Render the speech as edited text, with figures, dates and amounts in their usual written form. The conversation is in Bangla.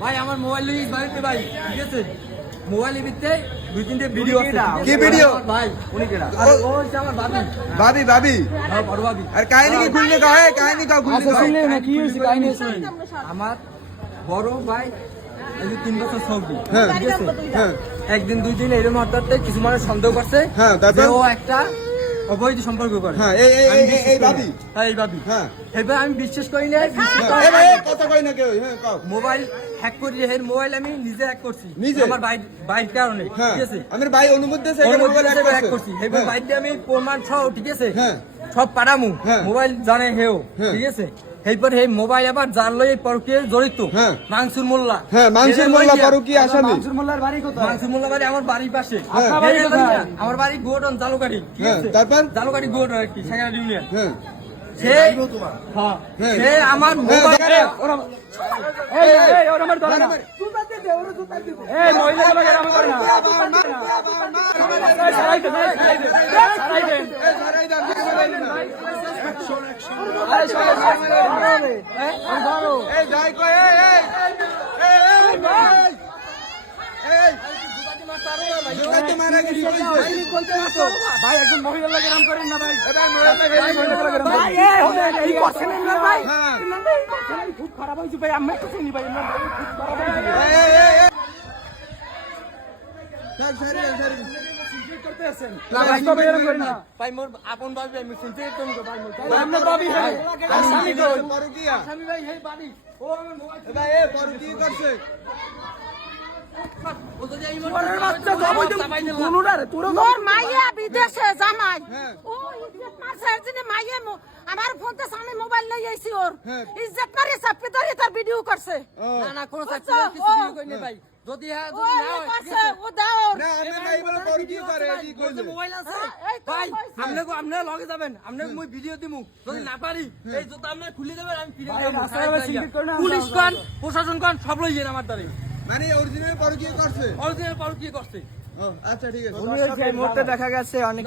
ভাই আমার মোবাইল বাড়িতে ভাই ঠিক আছে মোবাইলের ভিতরে দুই তিনটে ভিডিও কি ভিডিও ভাই উনি কেডা ও হচ্ছে আমার ভাবি ভাবি হ্যাঁ বড় ভাবি আর কাহিনী কি খুললে কয় কাহিনী কাও খুললে শুনলে না কি হইছে কাহিনী আছে আমার বড় ভাই এই 3 বছর ছবি হ্যাঁ ঠিক আছে হ্যাঁ একদিন দুই দিন এরকম হঠাৎ কিছু মানুষ সন্দেহ করছে হ্যাঁ তারপর ও একটা অবৈধ সম্পর্ক করে হ্যাঁ এই ভাবি হ্যাঁ এই ভাবি হ্যাঁ এবার আমি বিশ্বাস করি না এই ভাই কথা কই না কেউ হ্যাঁ কাও মোবাইল হ্যাক করি এর মোবাইল আমি নিজে হ্যাক করছি নিজে? আমার বাইর কারণে হ্যাঁ ঠিক আছে আমার ভাই অনুমতি দিয়েছে এটা মোবাইল মোবাইল হ্যাক করছি এবার বাইর দিয়ে আমি প্রমাণ সহ ঠিক আছে হ্যাঁ সব পাঠামু হ্যাঁ। মোবাইল জানে হেও হ্যাঁ। ঠিক আছে এইবার এই মোবাইল আবার যার লই পরকে জড়িত হ্যাঁ। মানসুর মোল্লা হ্যাঁ মানসুর মোল্লা পরকী আসামি মানসুর মোল্লার বাড়ি কোথায় মানসুর মোল্লা বাড়ি আমার বাড়ির পাশে হ্যাঁ। আপনার বাড়ি কোথায় আমার বাড়ি গোডন জালুকাড়ি ঠিক হ্যাঁ, আছে তারপর? জালুকাড়ি গোডন আর কি সাগরা ইউনিয়ন হ্যাঁ সে হ্যাঁ হ্যাঁ। সে আমার হ্যাঁ, মোবাইল দেখারে। এই যাই কই এই জুতাতে মারা গেছি ভাই একজন মহিলা লাগে নাম করেন না ভাই ভাই এই করছেন না ভাই হ্যাঁ খুব খারাপ হয়েছে ভাই আমি একটু চিনি ভাই খুব খারাপ হয়েছে ভাই মোর আপন ভাবি আমি শুনতে একদম ভাই আমার ভাবি হ্যাঁ আসামি তো আসামি ভাই এই বাড়ি ও আমার মোবাইল মোর মাইয়া বিদেশে জামাই ও ইজ্জত মারছে এরজন্য মাইয়া আমার ফোনতে সামনে মোবাইল লই আইছি ওর ইজ্জত মারি চাপি ধরে তার ভিডিও করছে না না কোন সাথে কিছু ভিডিও কইনি ভাই যদি ও করছে ও দাও না আমি ভাই বলে পর কি করে কি কইছে মোবাইল আছে ভাই আপনি লগে যাবেন আপনি মই ভিডিও দিমু যদি না পারি এই জুতা আপনি খুলে দেবেন আমি ফিরে যাব পুলিশ কোন প্রশাসন কোন সব লই যান আমার দ্বারে মানে অরিজিনাল পর কি করছে অরিজিনাল পারো কি করছে ও আচ্ছা ঠিক আছে এই মুহূর্তে দেখা গেছে অনেক